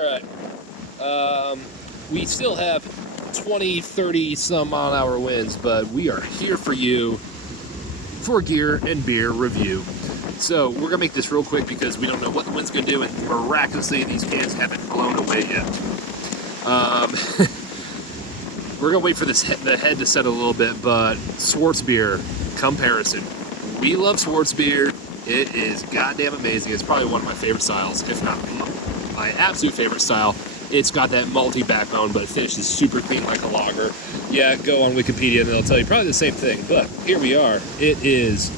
Alright. We still have 20, 30 some mile an hour winds, but we are here for you for gear and beer review. So we're gonna make this real quick because we don't know what the wind's gonna do, and miraculously these cans haven't blown away yet. We're gonna wait for the head to set a little bit, but Schwartzbier comparison. We love Schwartzbier. It is goddamn amazing. It's probably one of my favorite styles, if not my absolute favorite style. It's got that malty backbone, but it finishes super clean like a lager. Yeah, go on Wikipedia and they'll tell you probably the same thing, but here we are. It is.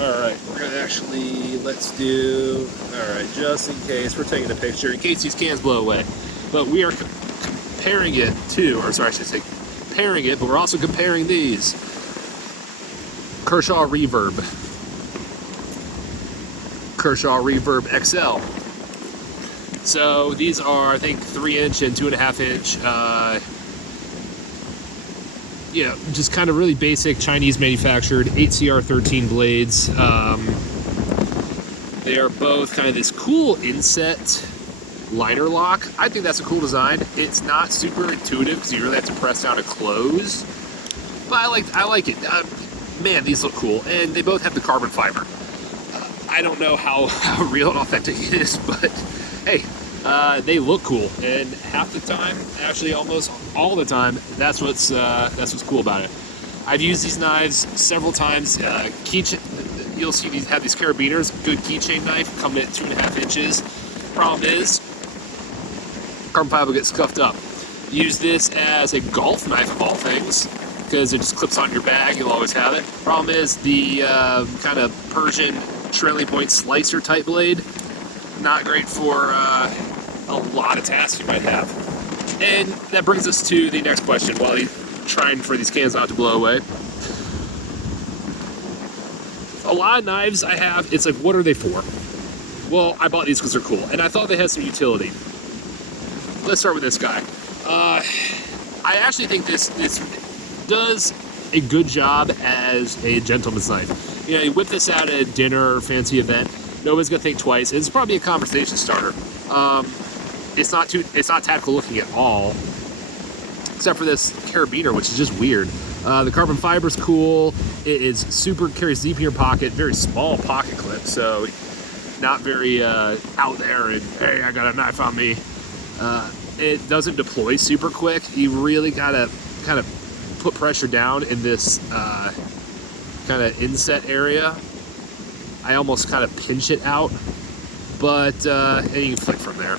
Alright, we're gonna actually, let's do, alright, just in case, we're taking a picture, in case these cans blow away. But we are comparing it to, or sorry, I should say comparing it, but we're also comparing these. Kershaw Reverb XL. So these are, I think, 3-inch and 2.5-inch, just kind of really basic Chinese manufactured 8CR13 blades. They are both kind of this cool inset liner lock. I think that's a cool design. It's not super intuitive because you really have to press down to close, but I like it. Man, these look cool, and they both have the carbon fiber. I don't know how real and authentic it is, but hey, they look cool, and half the time, actually almost all the time, that's what's cool about it. I've used these knives several times. You'll see these have these carabiners, good keychain knife, coming at 2.5 inches. Problem is, carbon fiber gets scuffed up. Use this as a golf knife of all things, because it just clips on your bag. You'll always have it. Problem is the kind of Persian trailing point slicer type blade. Not great for a lot of tasks you might have. And that brings us to the next question while you're trying for these cans not to blow away. A lot of knives I have, it's like, what are they for? Well, I bought these because they're cool, and I thought they had some utility. Let's start with this guy. I actually think this does a good job as a gentleman's knife. You know, you whip this out at a dinner or fancy event, nobody's gonna think twice. It's probably a conversation starter. It's not tactical looking at all, except for this carabiner, which is just weird. The carbon fiber's cool. It is super, carries deep in your pocket, very small pocket clip, so not very out there and, hey, I got a knife on me. It doesn't deploy super quick. You really gotta kind of put pressure down in this kind of inset area. I almost kind of pinch it out, but and you can flick from there.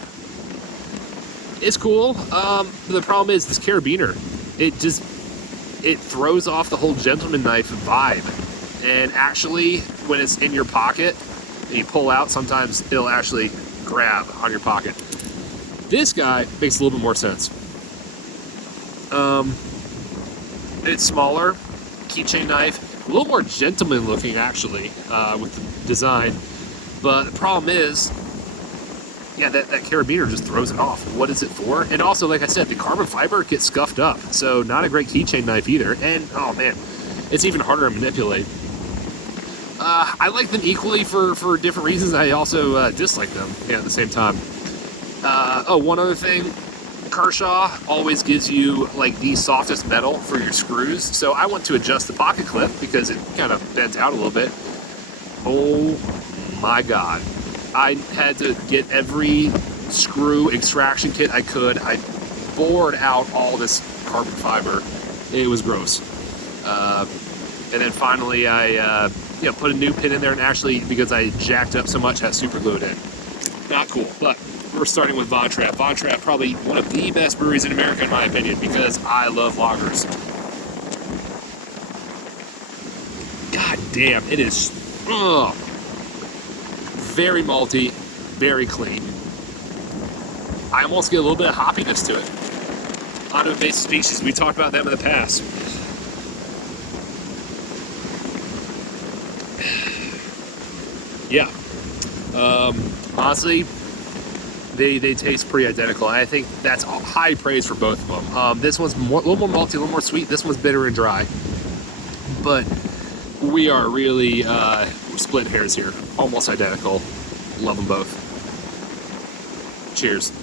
It's cool. The problem is this carabiner. It throws off the whole gentleman knife vibe. And actually, when it's in your pocket and you pull out, sometimes it'll actually grab on your pocket. This guy makes a little bit more sense. It's smaller, keychain knife, a little more gentleman looking actually with the design. But the problem is, yeah, that carabiner just throws it off. What is it for? And also, like I said, the carbon fiber gets scuffed up, so not a great keychain knife either. And oh man, it's even harder to manipulate. I like them equally for different reasons. I also dislike them at the same time. One other thing. Kershaw always gives you like the softest metal for your screws, so I went to adjust the pocket clip because it kind of bent out a little bit. Oh my god, I had to get every screw extraction kit I could. I bored out all this carbon fiber. It was gross. And then finally I put a new pin in there, and actually, because I jacked up so much, I super glued in. Not cool, but we're starting with Von Trapp. Von Trapp, probably one of the best breweries in America, in my opinion, because I love lagers. God damn, it is very malty, very clean. I almost get a little bit of hoppiness to it. On-invasive species, we talked about them in the past. Yeah. Honestly, they taste pretty identical. I think that's high praise for both of them. This one's a little more malty, a little more sweet. This one's bitter and dry. But we are really splitting hairs here. Almost identical. Love them both. Cheers.